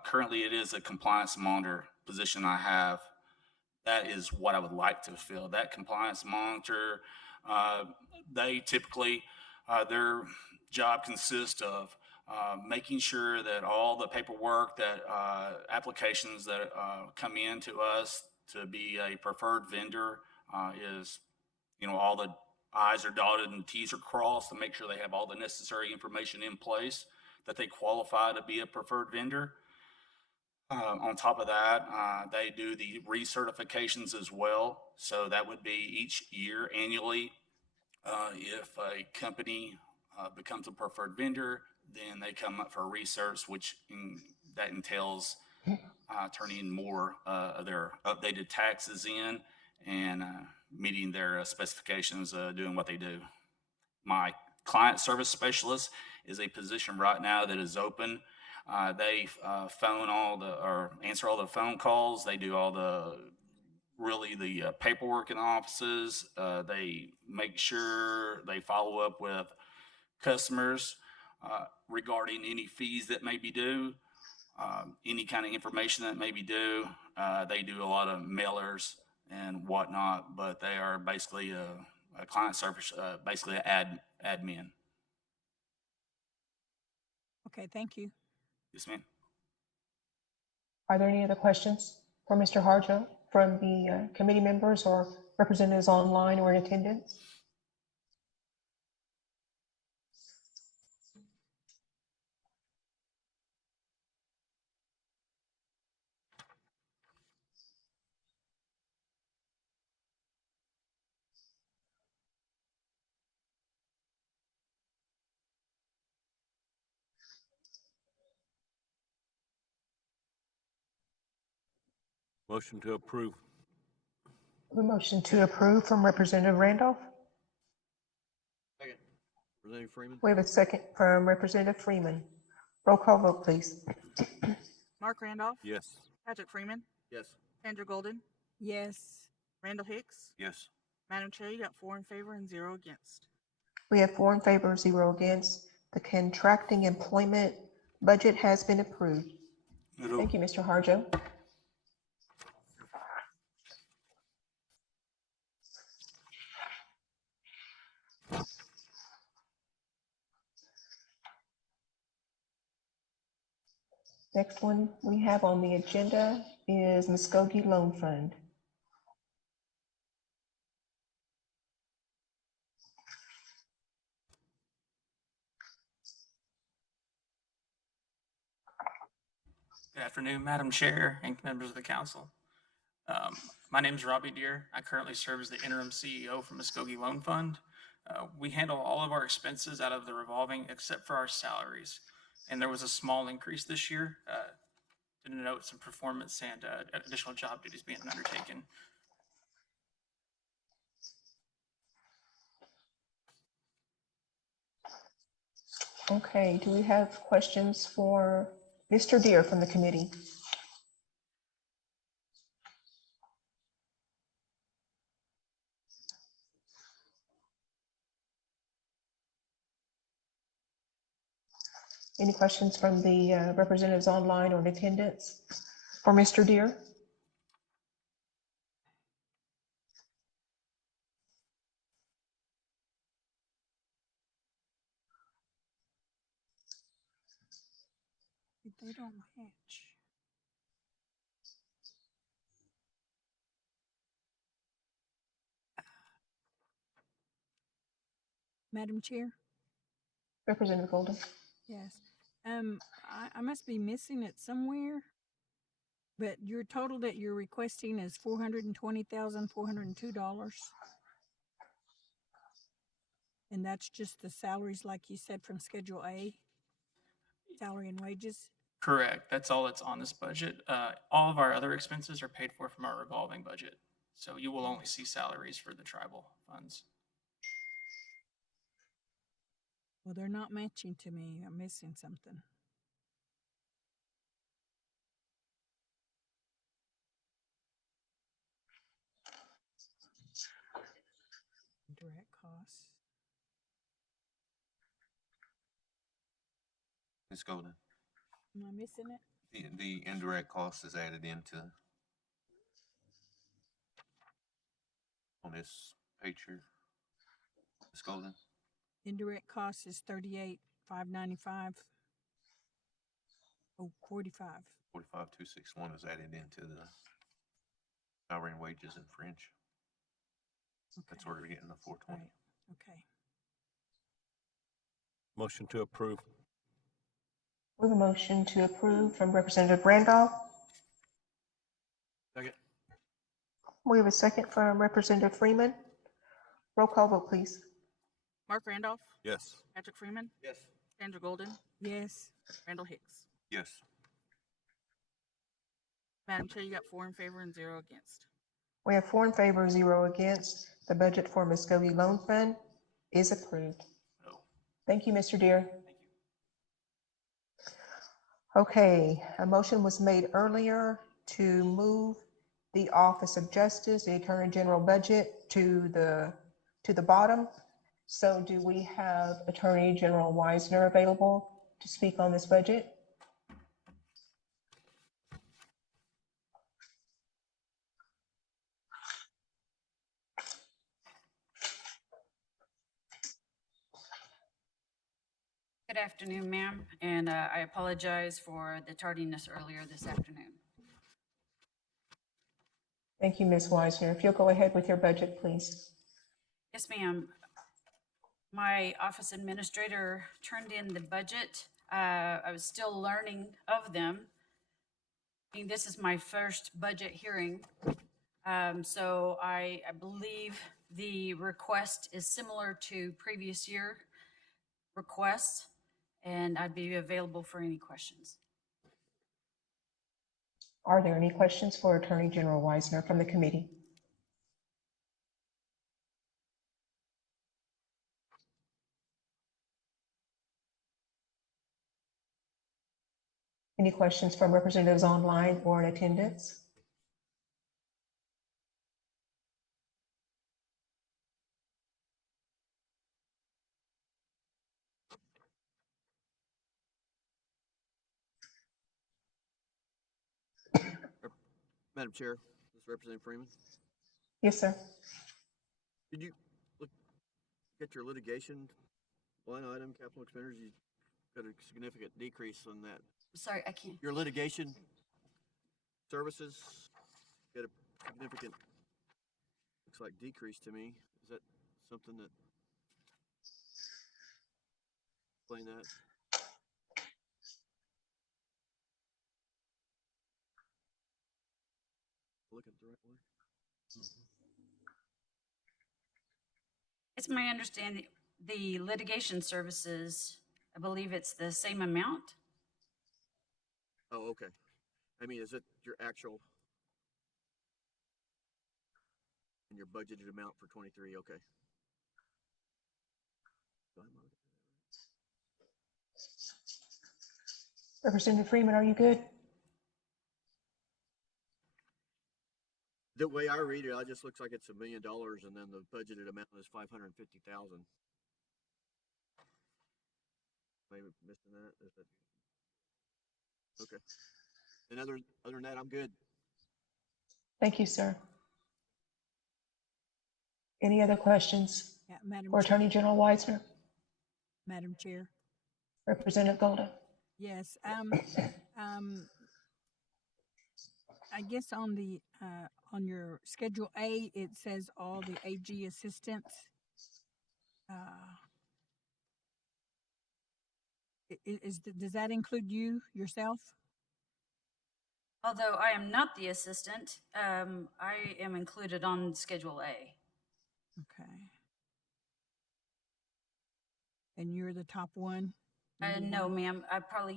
Currently, it is a compliance monitor position I have. That is what I would like to fill. That compliance monitor, they typically, their job consists of making sure that all the paperwork that applications that come in to us to be a preferred vendor is, all the I's are dotted and T's are crossed to make sure they have all the necessary information in place that they qualify to be a preferred vendor. On top of that, they do the recertifications as well. So that would be each year annually. If a company becomes a preferred vendor, then they come up for a research, that entails turning more of their updated taxes in and meeting their specifications, doing what they do. My client service specialist is a position right now that is open. They answer all the phone calls. They do all the paperwork in the offices. They make sure they follow up with customers regarding any fees that may be due, any kind of information that may be due. They do a lot of mailers and whatnot, but they are basically a client service, basically an admin. Okay, thank you. Yes, ma'am. Are there any other questions for Mr. Harjo from the committee members or representatives online or in attendance? Motion to approve. A motion to approve from Representative Randolph. Second. Representative Freeman. We have a second from Representative Freeman. Roll call vote, please. Mark Randolph. Yes. Patrick Freeman. Yes. Sandra Golden. Yes. Randall Hicks. Yes. Madam Chair, you got 4 in favor and 0 against. We have 4 in favor, 0 against. The contracting employment Budget has been approved. Move. Thank you, Mr. Harjo. Next one we have on the agenda is Muskogee Loan Fund. Good afternoon, Madam Chair and members of the council. My name is Robbie Deere. I currently serve as the interim CEO for Muskogee Loan Fund. We handle all of our expenses out of the revolving except for our salaries. And there was a small increase this year to denote some performance and additional job duties being undertaken. Okay, do we have questions for Mr. Deere from the committee? Any questions from the representatives online or in attendance for Mr. Deere? They don't match. Madam Chair? Representative Golden? Yes. I must be missing it somewhere, but your total that you're requesting is $420,402. And that's just the salaries, like you said, from Schedule A, salary and wages? Correct. That's all that's on this budget. All of our other expenses are paid for from our revolving budget. So you will only see salaries for the tribal funds. Well, they're not matching to me. I'm missing something. Direct costs. Ms. Golden, Am I missing it? the indirect cost is added into on this page here. Ms. Golden, Indirect costs is 38,595. Oh, 45. 45,261 is added into the salary and wages and fringe. Okay. That's where we're getting the 420. Right. Okay. Motion to approve. We have a motion to approve from Representative Randolph. Second. We have a second from Representative Freeman. Roll call vote, please. Mark Randolph, Yes. Patrick Freeman, Yes. Sandra Golden, Yes. Randall Hicks. Yes. Madam Chair, you got 4 in favor and 0 against. We have 4 in favor, 0 against. The budget for Muskogee Loan Fund is approved. No. Thank you, Mr. Deere. Thank you. Okay, a motion was made earlier to move the Office of Justice, the Attorney General budget to the bottom. So do we have Attorney General Wisner available to speak on this budget? Good afternoon, ma'am, and I apologize for the tardiness earlier this afternoon. Thank you, Ms. Wisner. If you'll go ahead with your budget, please. Yes, ma'am. My office administrator turned in the budget. I was still learning of them. I mean, this is my first budget hearing. So I believe the request is similar to previous year requests, and I'd be available for any questions. Are there any questions for Attorney General Wisner from the committee? Any questions from representatives online or in attendance? Madam Chair, this is Representative Freeman. Yes, sir. Did you look at your litigation line item, capital expenditures? You got a significant decrease on that. Sorry, I can't. Your litigation services got a significant, looks like decrease to me. Is that something that, explain that? Looking at the right one. It's my understanding the litigation services, I believe it's the same amount. Oh, okay. I mean, is it your actual and your budgeted amount for 23? Okay. Representative Freeman, are you good? The way I read it, it just looks like it's $1 million, and then the budgeted amount is 550,000. Maybe missing that. Is that okay? And other than that, I'm good. Thank you, sir. Any other questions Yeah, Madam for Chair. Attorney General Weisner? Madam Chair. Representative Golda? Yes. I guess on the on your Schedule A, it says all the AG assistants. Does that include you yourself? Although I am not the assistant, I am included on Schedule A. Okay. And you're the top one? No, ma'am.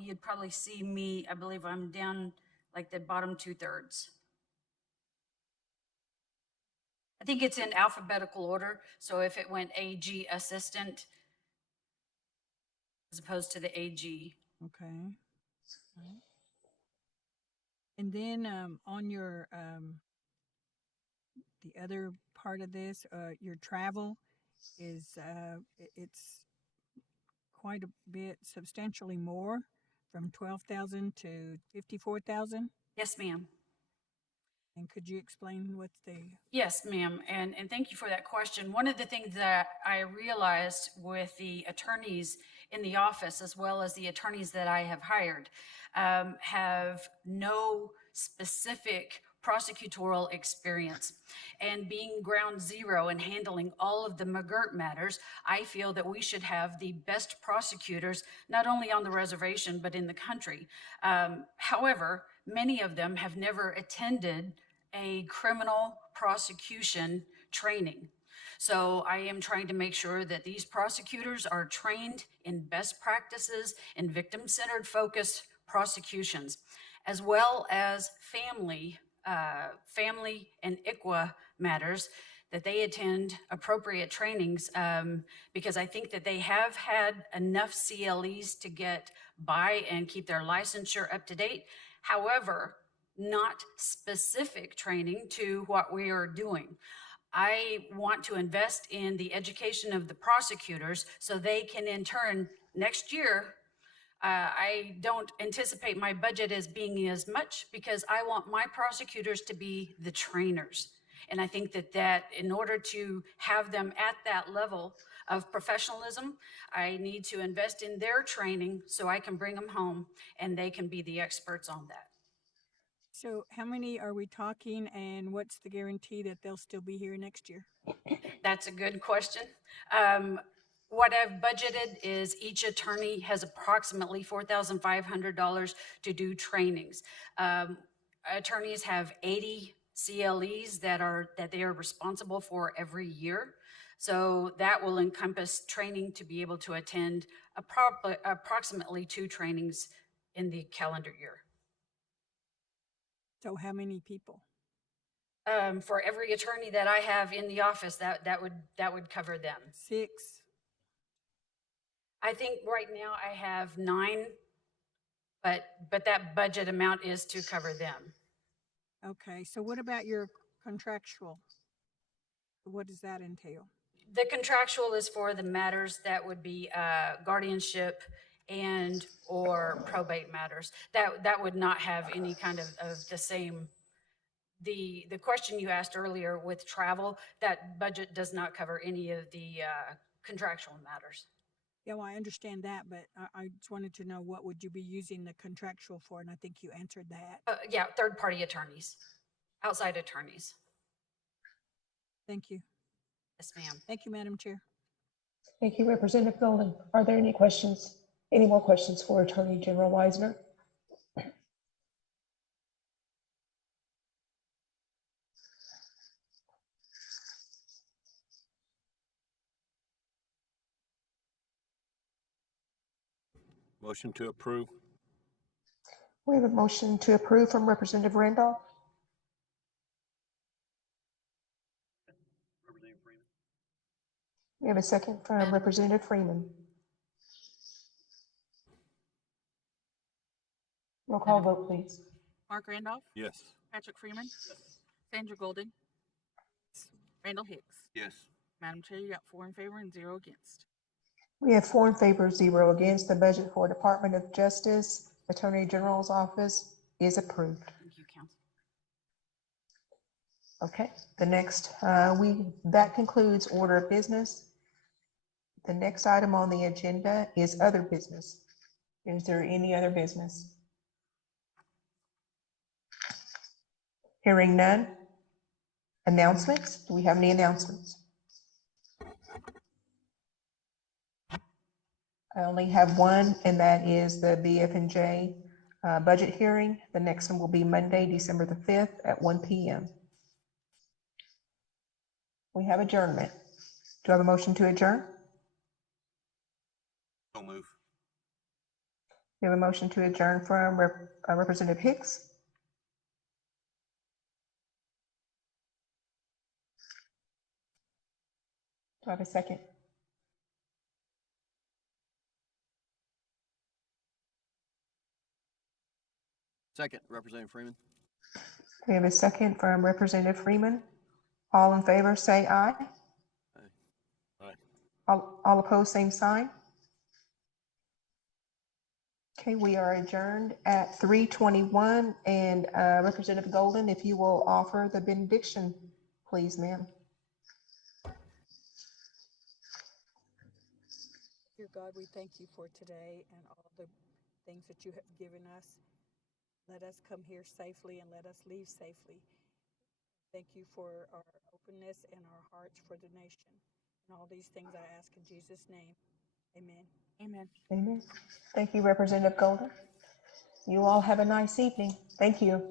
You'd probably see me. I believe I'm down like the bottom 2/3. I think it's in alphabetical order. So if it went AG assistant as opposed to the AG. Okay. And then on your the other part of this, your travel is it's quite a bit substantially more, from 12,000 to 54,000. Yes, ma'am. And could you explain what the? Yes, ma'am. And thank you for that question. One of the things that I realized with the attorneys in the office, as well as the attorneys that I have hired, have no specific prosecutorial experience. And being ground zero and handling all of the McGirt matters, I feel that we should have the best prosecutors, not only on the reservation, but in the country. However, many of them have never attended a criminal prosecution training. So I am trying to make sure that these prosecutors are trained in best practices and victim-centered focused prosecutions, as well as family and ICWA matters, that they attend appropriate trainings, because I think that they have had enough CLEs to get by and keep their licensure up to date. However, not specific training to what we are doing. I want to invest in the education of the prosecutors so they can in turn next year. I don't anticipate my budget as being as much because I want my prosecutors to be the trainers. And I think that in order to have them at that level of professionalism, I need to invest in their training so I can bring them home and they can be the experts on that. So how many are we talking, and what's the guarantee that they'll still be here next year? That's a good question. What I've budgeted is each attorney has approximately $4,500 to do trainings. Attorneys have 80 CLEs that they are responsible for every year. So that will encompass training to be able to attend approximately 2 trainings in the calendar year. So how many people? For every attorney that I have in the office, that would cover them. 6? I think right now I have 9, but that budget amount is to cover them. Okay, so what about your contractual? What does that entail? The contractual is for the matters that would be guardianship and or probate matters. That would not have any kind of the same the question you asked earlier with travel, that budget does not cover any of the contractual matters. Yeah, well, I understand that, but I just wanted to know what would you be using the contractual for, and I think you answered that. Yeah, third-party attorneys, outside attorneys. Thank you. Yes, ma'am. Thank you, Madam Chair. Thank you, Representative Golden. Are there any questions? Any more questions for Attorney General Wisener? Motion to approve. We have a motion to approve from Representative Randolph. We have a second from Representative Freeman. Roll call vote, please. Mark Randolph, Yes. Patrick Freeman, Sandra Golden, Randall Hicks. Yes. Madam Chair, you got 4 in favor and 0 against. We have 4 in favor, 0 against. The budget for Department of Justice, Attorney General's Office is approved. Thank you, Council. Okay, the next, that concludes order of business. The next item on the agenda is other business. Is there any other business? Hearing none. Announcements? Do we have any announcements? I only have one, and that is the BF&J budget hearing. The next one will be Monday, December the 5th at 1 p.m. We have adjournment. Do I have a motion to adjourn? Don't move. We have a motion to adjourn from Representative Hicks. Do I have a second? Second, Representative Freeman. We have a second from Representative Freeman. All in favor, say aye. Aye. All opposed, same sign. Okay, we are adjourned at 3:21, and Representative Golden, if you will offer the benediction, please, ma'am. Dear God, we thank you for today and all the things that you have given us. Let us come here safely and let us leave safely. Thank you for our openness and our hearts for the nation. And all these things I ask in Jesus' name. Amen. Amen. Amen. Thank you, Representative Golden. You all have a nice evening. Thank you.